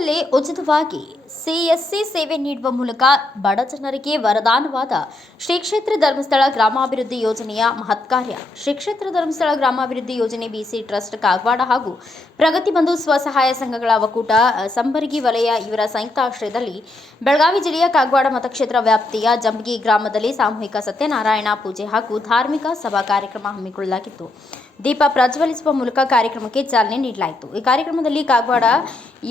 ಶಾಲೆಗಳಲ್ಲಿ ಉಚಿತವಾಗಿ ಸಿಎಸ್ಸಿ ಸೇವೆ ನೀಡುವ ಮೂಲಕ ಬಡ ಜನರಿಗೆ ವರದಾನವಾದ ಶ್ರೀ ಕ್ಷೇತ್ರ ಧರ್ಮಸ್ಥಳ ಗ್ರಾಮಾಭಿವೃದ್ಧಿ ಯೋಜನೆಯ ಮಹತ್ಕಾರ್ಯ. ಶ್ರೀ ಕ್ಷೇತ್ರ ಧರ್ಮಸ್ಥಳ ಗ್ರಾಮಾಭಿವೃದ್ಧಿ ಯೋಜನೆ ಬಿಸಿ ಟ್ರಸ್ಟ್ ಕಾಗವಾಡ ಹಾಗೂ ಪ್ರಗತಿ ಬಂಧು ಸ್ವಸಹಾಯ ಸಂಘಗಳ ಒಕ್ಕೂಟ ಸಂಬರಗಿ ವಲಯ ಇವರ ಸಂಯುಕ್ತ ಆಶ್ರಯದಲ್ಲಿ ಬೆಳಗಾವಿ ಜಿಲ್ಲೆಯ ಕಾಗವಾಡ ಮತಕ್ಷೇತ್ರ ವ್ಯಾಪ್ತಿಯ ಜಂಬಗಿ ಗ್ರಾಮದಲ್ಲಿ ಸಾಮೂಹಿಕ ಸತ್ಯನಾರಾಯಣ ಪೂಜೆ ಹಾಗೂ ಧಾರ್ಮಿಕ ಸಭಾ ಕಾರ್ಯಕ್ರಮ ಹಮ್ಮಿಕೊಳ್ಳಲಾಗಿತ್ತು. ದೀಪ ಪ್ರಜ್ವಲಿಸುವ ಮೂಲಕ ಕಾರ್ಯಕ್ರಮಕ್ಕೆ ಚಾಲನೆ ನೀಡಲಾಯಿತು. ಈ ಕಾರ್ಯಕ್ರಮದಲ್ಲಿ ಕಾಗವಾಡ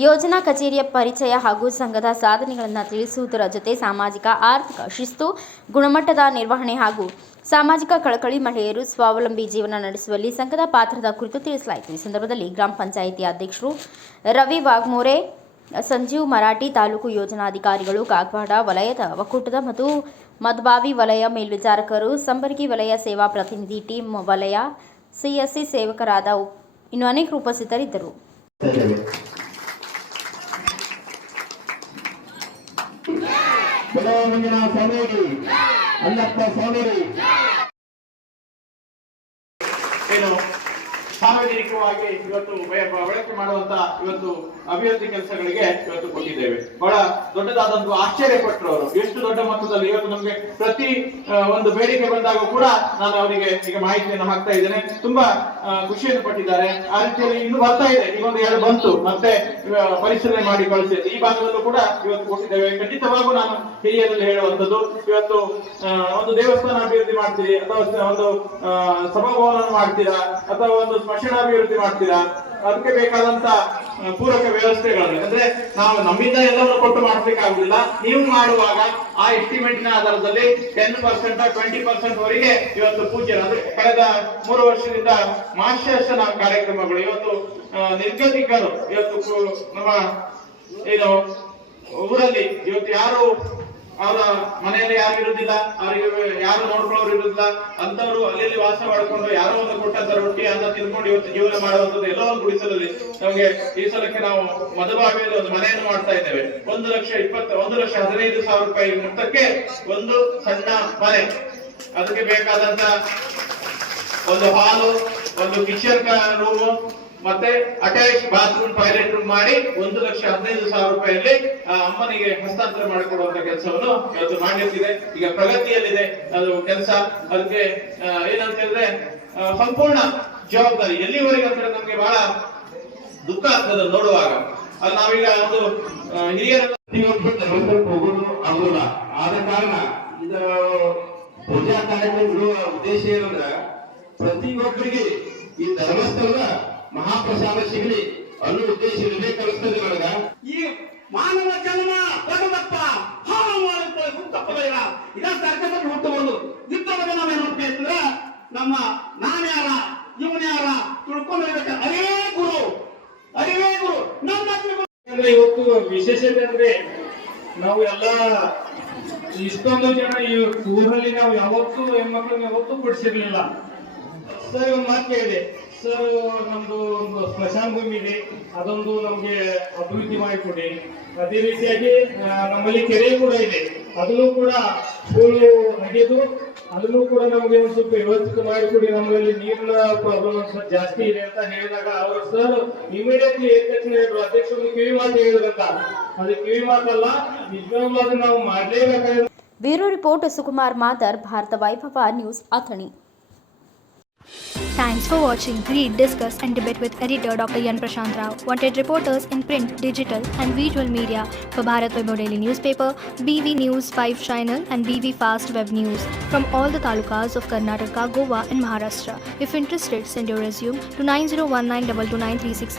ಯೋಜನಾ ಕಚೇರಿಯ ಪರಿಚಯ ಹಾಗೂ ಸಂಘದ ಸಾಧನೆಗಳನ್ನು ತಿಳಿಸುವುದರ ಜೊತೆ ಸಾಮಾಜಿಕ ಆರ್ಥಿಕ ಶಿಸ್ತು, ಗುಣಮಟ್ಟದ ನಿರ್ವಹಣೆ ಹಾಗೂ ಸಾಮಾಜಿಕ ಕಳಕಳಿ, ಮಹಿಳೆಯರು ಸ್ವಾವಲಂಬಿ ಜೀವನ ನಡೆಸುವಲ್ಲಿ ಸಂಘದ ಪಾತ್ರದ ಕುರಿತು ತಿಳಿಸಲಾಯಿತು. ಈ ಸಂದರ್ಭದಲ್ಲಿ ಗ್ರಾಮ ಪಂಚಾಯಿತಿ ಅಧ್ಯಕ್ಷರು ರವಿ ವಾಗ್ಮೋರೆ, ಸಂಜೀವ್ ಮರಾಠಿ, ತಾಲೂಕು ಯೋಜನಾಧಿಕಾರಿಗಳು, ಕಾಗವಾಡ ವಲಯದ ಒಕ್ಕೂಟದ ಮತ್ತು ಮಧುಬಾವಿ ವಲಯ ಮೇಲ್ವಿಚಾರಕರು, ಸಂಬರಗಿ ವಲಯ ಸೇವಾ ಪ್ರತಿನಿಧಿ ಟೀಮ್, ವಲಯ ಸಿಎಸ್ಸಿ ಸೇವಕರಾದ ಇನ್ನು ಅನೇಕರು ಉಪಸ್ಥಿತರಿದ್ದರು. ಸಾರ್ವಜನಿಕವಾಗಿ ಇವತ್ತು ಬಳಕೆ ಮಾಡುವಂತ ಇವತ್ತು ಅಭಿವೃದ್ಧಿ ಕೆಲಸಗಳಿಗೆ ಇವತ್ತು ಕೊಟ್ಟಿದ್ದೇವೆ. ಬಹಳ ದೊಡ್ಡದಾದಂತಹ ಆಶ್ಚರ್ಯ ಪಟ್ಟರು ಅವರು. ಎಷ್ಟು ದೊಡ್ಡ ಮೊತ್ತದಲ್ಲಿ ಇವತ್ತು ನಮಗೆ ಪ್ರತಿ ಒಂದು ಬೇಡಿಕೆ ಬಂದಾಗ ಕೂಡ ನಾನು ಅವರಿಗೆ ಈಗ ಮಾಹಿತಿಯನ್ನು ಹಾಕ್ತಾ ಇದ್ದೇನೆ. ತುಂಬಾ ಖುಷಿಯನ್ನು ಪಟ್ಟಿದ್ದಾರೆ. ಆ ರೀತಿಯಲ್ಲಿ ಇನ್ನು ಬರ್ತಾ ಇದೆ. ಈಗೊಂದು 2 ಬಂತು, ಮತ್ತೆ ಪರಿಶೀಲನೆ ಮಾಡಿ ಕಳಿಸಿದೆ. ಈ ಭಾಗದಲ್ಲೂ ಕೂಡ ಇವತ್ತು ಕೊಟ್ಟಿದ್ದೇವೆ. ಖಂಡಿತವಾಗೂ ನಾನು ಹಿರಿಯರಲ್ಲಿ ಹೇಳುವಂತದ್ದು, ಇವತ್ತು ಒಂದು ದೇವಸ್ಥಾನ ಅಭಿವೃದ್ಧಿ ಮಾಡ್ತೀರಿ ಅಥವಾ ಒಂದು ಸಭಾಭವನ ಮಾಡ್ತೀರಾ ಅಥವಾ ಒಂದು ಸ್ಮಶಾನ ಅಭಿವೃದ್ಧಿ ಮಾಡ್ತೀರಾ, ಅದಕ್ಕೆ ಬೇಕಾದಂತ ಪೂರಕ ವ್ಯವಸ್ಥೆಗಳು ಅಂದ್ರೆ ನಾವು ನಮ್ಮಿಂದ ಎಲ್ಲವನ್ನು ಕೊಟ್ಟು ಮಾಡಬೇಕಾಗುದಿಲ್ಲ. ನೀವು ಮಾಡುವಾಗ ಆ ಎಸ್ಟಿಮೇಟಿನ ಆಧಾರದಲ್ಲಿ 10% 20% ವರೆಗೆ ಇವತ್ತು ಪೂಜೆ ಅಂದ್ರೆ ಕಳೆದ 3 ವರ್ಷದಿಂದ ಮಾರ್ಗದರ್ಶನ ಕಾರ್ಯಕ್ರಮಗಳು ಇವತ್ತು ನಿರ್ಗತಿಕರು ಇವತ್ತು ನಮ್ಮ ಏನು ಊರಲ್ಲಿ ಇವತ್ತು ಯಾರು ಅವರ ಮನೆಯಲ್ಲಿ ಯಾರು ಇರುವುದಿಲ್ಲ, ಅವರಿಗೆ ಯಾರು ನೋಡ್ಕೊಳ್ಳೋರು ಇರುವುದಿಲ್ಲ, ಅಂತವರು ಅಲ್ಲಿ ವಾಸ ಮಾಡಿಕೊಂಡು ಯಾರೋ ಒಂದು ಕೊಟ್ಟಂತ ರೊಟ್ಟಿ ಅನ್ನ ತಿನ್ಕೊಂಡು ಇವತ್ತು ಜೀವನ ಮಾಡುವಂತದ್ದು ಎಲ್ಲೋ ಒಂದು ಗುಡಿಸಲಲ್ಲಿ ನಮಗೆ ಈ ಸಲಕ್ಕೆ ನಾವು ಮಧುಬಾವಿಯಲ್ಲಿ ಒಂದು ಮನೆಯನ್ನು ಮಾಡ್ತಾ ಇದ್ದೇವೆ. 1,15,000 ರೂಪಾಯಿ ಮೊತ್ತಕ್ಕೆ ಒಂದು ಸಣ್ಣ ಮನೆ, ಅದಕ್ಕೆ ಬೇಕಾದಂತ ಒಂದು ಹಾಲು, ಒಂದು ಕಿಚನ್ ರೂಮು ಮತ್ತೆ ಅಟ್ಯಾಚ್ ಬಾತ್ರೂಮ್, ಟಾಯ್ಲೆಟ್ ರೂಮ್ ಮಾಡಿ 1,15,000 ರೂಪಾಯಿಯಲ್ಲಿ ಅಮ್ಮನಿಗೆ ಹಸ್ತಾಂತರ ಮಾಡಿಕೊಡುವಂತ ಕೆಲಸವನ್ನು ಇವತ್ತು ಮಾಡಲಿಕ್ಕಿದೆ. ಈಗ ಪ್ರಗತಿಯಲ್ಲಿದೆ ಅದು ಕೆಲಸ. ಅದಕ್ಕೆ ಏನಂತ ಹೇಳಿದ್ರೆ ಸಂಪೂರ್ಣ ಜವಾಬ್ದಾರಿ. ಎಲ್ಲಿವರೆಗೆ ಅಂತ ನಮ್ಗೆ ಬಹಳ ದುಃಖ ಆಗ್ತದೆ ನೋಡುವಾಗ. ಅದು ನಾವೀಗ ಒಂದು ಹಿರಿಯರ ಹೋಗೋದು ಆಗೋಲ್ಲ. ಆದ ಕಾರಣ ಇದು ಪೂಜಾ ಕಾರ್ಯಕ್ರಮ ಉದ್ದೇಶ ಏನಂದ್ರ ಪ್ರತಿಯೊಬ್ಬರಿಗೆ ಈ ಧರ್ಮಸ್ಥಳದ ಮಹಾಪ್ರಸಾದ ಸಿಗಲಿ ಅನ್ನೋ ಉದ್ದೇಶ ಇರಬೇಕನ್ನಿಸ್ತದೆ ನನಗ. ಈ ಮಾನವ ಜನ್ಮ ದೊಡ್ಡದಪ್ಪ, ಹಾಳು ಮಾಡಿಕೊಳ್ಳಿ ತಪ್ಪದಿಲ್ಲ. ಇದನ್ನ ಅರ್ಥದಲ್ಲಿ ಹುಟ್ಟಬಹುದು. ಇದ್ದವಾಗ ನಾವೇನು ಅಂತ ಹೇಳಿದ್ರೆ ನಮ್ಮ ನಾನ್ಯಾರ ಇವನ್ಯಾರ ತಿಳ್ಕೊಂಡಿರ್ಬೇಕು. ಅರಿವೇ ಗುರು, ಅರಿವೇ ಗುರು. ನಮ್ಮ ಇವತ್ತು ವಿಶೇಷತೆ ಅಂದ್ರೆ ನಾವು ಎಲ್ಲ ಇಷ್ಟೊಂದು ಜನ ಈ ಊರಲ್ಲಿ ನಾವು ಯಾವತ್ತೂ ಹೆಣ್ಮಕ್ಳನ್ನ ಯಾವತ್ತೂ ಬಿಡಿಸಿರ್ಲಿಲ್ಲ. ಸರ್ ಒಂದು ಮಾತು ಕೇಳಿದೆ, ಸರ್ ನಮ್ದು ಒಂದು ಸ್ಮಶಾನ ಭೂಮಿ ಇದೆ, ಅದೊಂದು ನಮ್ಗೆ ಅಭಿವೃದ್ಧಿ ಮಾಡಿಕೊಡಿ. ಅದೇ ರೀತಿಯಾಗಿ ನಮ್ಮಲ್ಲಿ ಕೆರೆ ಕೂಡ ಇದೆ, ಅದನ್ನು ಕೂಡ ಹೂಳು ಅಗೆದು ಅದನ್ನು ಕೂಡ ನಮ್ಗೆ ಒಂದು ಸ್ವಲ್ಪ ವ್ಯವಸ್ಥಿತ ಮಾಡಿಕೊಡಿ. ನಮ್ಮಲ್ಲಿ ನೀರಿನ ಪ್ರಾಬ್ಲಮ್ ಸ್ವಲ್ಪ ಜಾಸ್ತಿ ಇದೆ ಅಂತ ಹೇಳಿದಾಗ ಅವರು ಸರ್ ಇಮಿಡಿಯೇಟ್ಲಿ ತಕ್ಷಣ ಅಧ್ಯಕ್ಷರು ಕಿವಿ ಮಾತು ಹೇಳಿದ್ರಂತ. ಅದು ಕಿವಿ ಮಾತಲ್ಲ, ನಿಜವಾಗ್ಲೂ ಅದನ್ನ ನಾವು ಮಾಡ್ಲೇಬೇಕಾದ್ರೆ. ಬ್ಯೂರೋ ರಿಪೋರ್ಟ್ ಸುಕುಮಾರ್ ಮಾದರ್, ಭಾರತ ವೈಭವ news, Athani. Thanks for watching. Read, discuss and debate with editor Dr. Yan Prashant Rao. Wanted reporters in print, digital and visual media for Bharat Vaibhav Daily Newspaper, BV News 5 Channel and BV Fast Web News from all the talukas of Karnataka, Goa and Maharashtra. If interested, send your resume to 9019229369.